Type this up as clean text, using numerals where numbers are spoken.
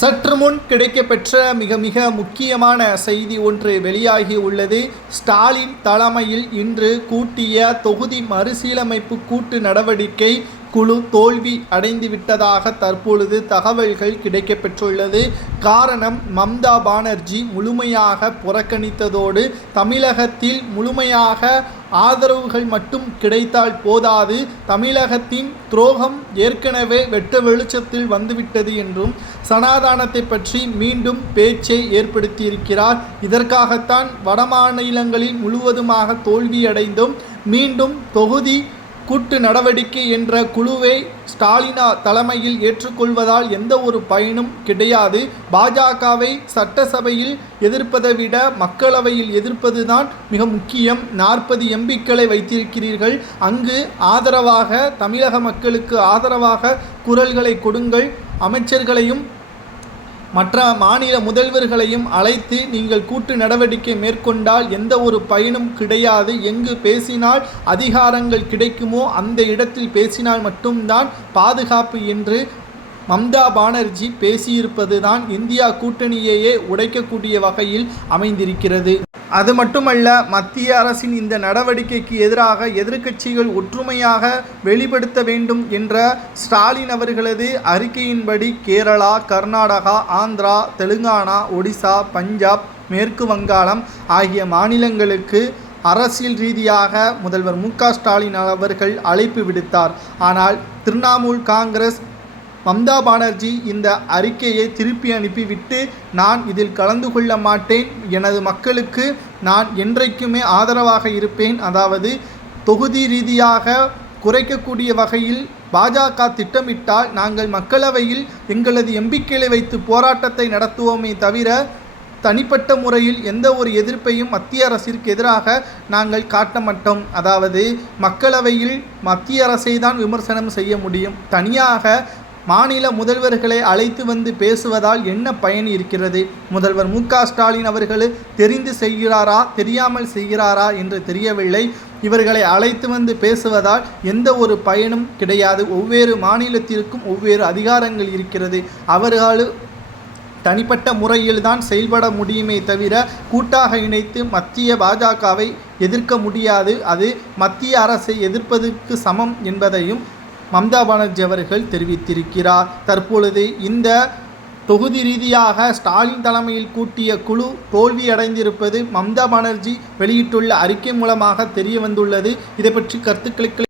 சற்று முன் கிடைக்கப்பெற்ற மிக மிக முக்கியமான செய்தி ஒன்று வெளியாகி உள்ளது. ஸ்டாலின் தலைமையில் இன்று கூட்டிய தொகுதி மறுசீரமைப்பு கூட்டு நடவடிக்கை குழு தோல்வி அடைந்துவிட்டதாக தற்பொழுது தகவல்கள் கிடைக்கப்பெற்றுள்ளது. காரணம், மம்தா பானர்ஜி முழுமையாக புறக்கணித்ததோடு தமிழகத்தில் முழுமையாக ஆதரவுகள் மட்டும் கிடைத்தால் போதாது, தமிழகத்தின் துரோகம் ஏற்கனவே வெட்ட வெளிச்சத்தில் வந்துவிட்டது என்றும் சனாதானத்தை பற்றி மீண்டும் பேச்சை ஏற்படுத்தியிருக்கிறார். இதற்காகத்தான் வடமாநிலங்களில் முழுவதுமாக தோல்வியடைந்தும் மீண்டும் தொகுதி கூட்டு நடவடிக்கை என்ற குழுவை ஸ்டாலின் தலைமையில் ஏற்றுக்கொள்வதால் எந்த ஒரு பயனும் கிடையாது. பாஜகவை சட்டசபையில் எதிர்ப்பதை விட மக்களவையில் எதிர்ப்பதுதான் மிக முக்கியம். 40 எம்பிக்களை வைத்திருக்கிறீர்கள். அங்கு ஆதரவாக தமிழக மக்களுக்கு ஆதரவாக குரல்களை கொடுங்கள். அமைச்சர்களையும் மற்ற மாநில முதல்வர்களையும் அழைத்து நீங்கள் கூட்டு நடவடிக்கை மேற்கொண்டால் எந்த ஒரு பயனும் கிடையாது. எங்கு பேசினால் அதிகாரங்கள் கிடைக்குமோ அந்த இடத்தில் பேசினால் மட்டும்தான் பாதுகாப்பு என்று மம்தா பானர்ஜி பேசியிருப்பதுதான் இந்தியா கூட்டணியையே உடைக்கக்கூடிய வகையில் அமைந்திருக்கிறது. அது மட்டுமல்ல, மத்திய அரசின் இந்த நடவடிக்கைக்கு எதிராக எதிர்க்கட்சிகள் ஒற்றுமையாக வெளிப்படுத்த வேண்டும் என்ற ஸ்டாலின் அவர்களது அறிக்கையின்படி கேரளா, கர்நாடகா, ஆந்திரா, தெலுங்கானா, ஒடிசா, பஞ்சாப், மேற்கு வங்காளம் ஆகிய மாநிலங்களுக்கு அரசியல் ரீதியாக முதல்வர் மு.க. ஸ்டாலின் அவர்கள் அழைப்பு விடுத்தார். ஆனால் திரிணாமுல் காங்கிரஸ் மம்தா பானர்ஜி இந்த அறிக்கையை திருப்பி அனுப்பிவிட்டு, நான் இதில் கலந்து கொள்ள மாட்டேன், எனது மக்களுக்கு நான் என்றைக்குமே ஆதரவாக இருப்பேன், அதாவது தொகுதி ரீதியாக குறைக்கக்கூடிய வகையில் பாஜக திட்டமிட்டால் நாங்கள் மக்களவையில் எங்களது எம்பிக்களை வைத்து போராட்டத்தை நடத்துவோமே தவிர தனிப்பட்ட முறையில் எந்த ஒரு எதிர்ப்பையும் மத்திய அரசிற்கு எதிராக நாங்கள் காட்ட மாட்டோம். அதாவது மக்களவையில் மத்திய அரசை தான் விமர்சனம் செய்ய முடியும். தனியாக மாநில முதல்வர்களை அழைத்து வந்து பேசுவதால் என்ன பயன் இருக்கிறது? முதல்வர் மு.க. ஸ்டாலின் அவர்கள் தெரிந்து செய்கிறாரா, தெரியாமல் செய்கிறாரா என்று தெரியவில்லை. இவர்களை அழைத்து வந்து பேசுவதால் எந்த ஒரு பயனும் கிடையாது. ஒவ்வொரு மாநிலத்திற்கும் ஒவ்வொரு அதிகாரங்கள் இருக்கிறது. அவர்கள் தனிப்பட்ட முறையில் தான் செயல்பட முடியுமே தவிர கூட்டாக இணைத்து மத்திய பாஜகவை எதிர்க்க முடியாது. அது மத்திய அரசை எதிர்ப்பதற்கு சமம் என்பதையும் மம்தா பானர்ஜி அவர்கள் தெரிவித்திருக்கிறார். தற்பொழுது இந்த தொகுதி ரீதியாக ஸ்டாலின் தலைமையில் கூட்டிய குழு தோல்வியடைந்திருப்பது மம்தா பானர்ஜி வெளியிட்டுள்ள அறிக்கை மூலமாக தெரிய வந்துள்ளது. இதை பற்றி கருத்துக்களை